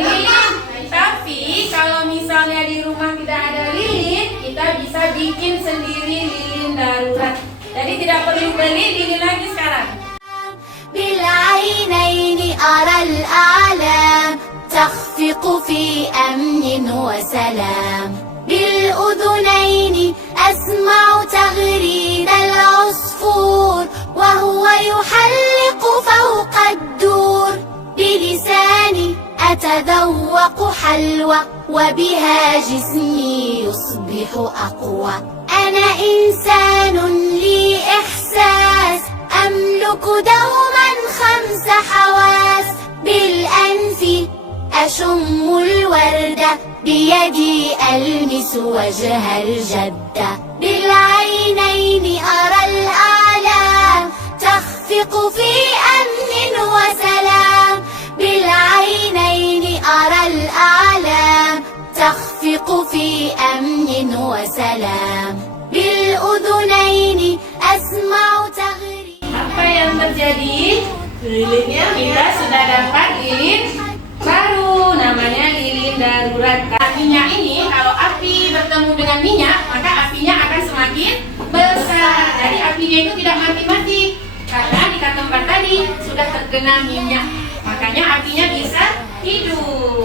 lilin. Tapi kalau misalnya di rumah tidak ada lilin, kita bisa bikin sendiri lilin darurat. Jadi tidak perlu beli lilin lagi sekarang. بالعينين أرى الأعلام تخفق في أمن وسلام بالأذنين أسمع تغريد العصفور وهو يحلق فوق الدور بلساني أتذوق حلوى وبها جسمي يصبح أقوى أنا إنسان لي إحساس أملك دوما 5 حواس بالأنف أشم الوردة بيدي ألمس وجه الجدة بالعينين أرى الأعلام تخفق في أمن وسلام بالعينين أرى الأعلام تخفق في أمن وسلام بالأذنين أسمع تغريد. Apa yang terjadi? Lilinnya Kita sudah dapat lilin baru, namanya lilin darurat. Minyak ini kalau api bertemu dengan minyak, maka apinya akan semakin besar. Jadi apinya itu tidak mati-mati karena di tempat tadi sudah terkena minyak, makanya apinya bisa hidup.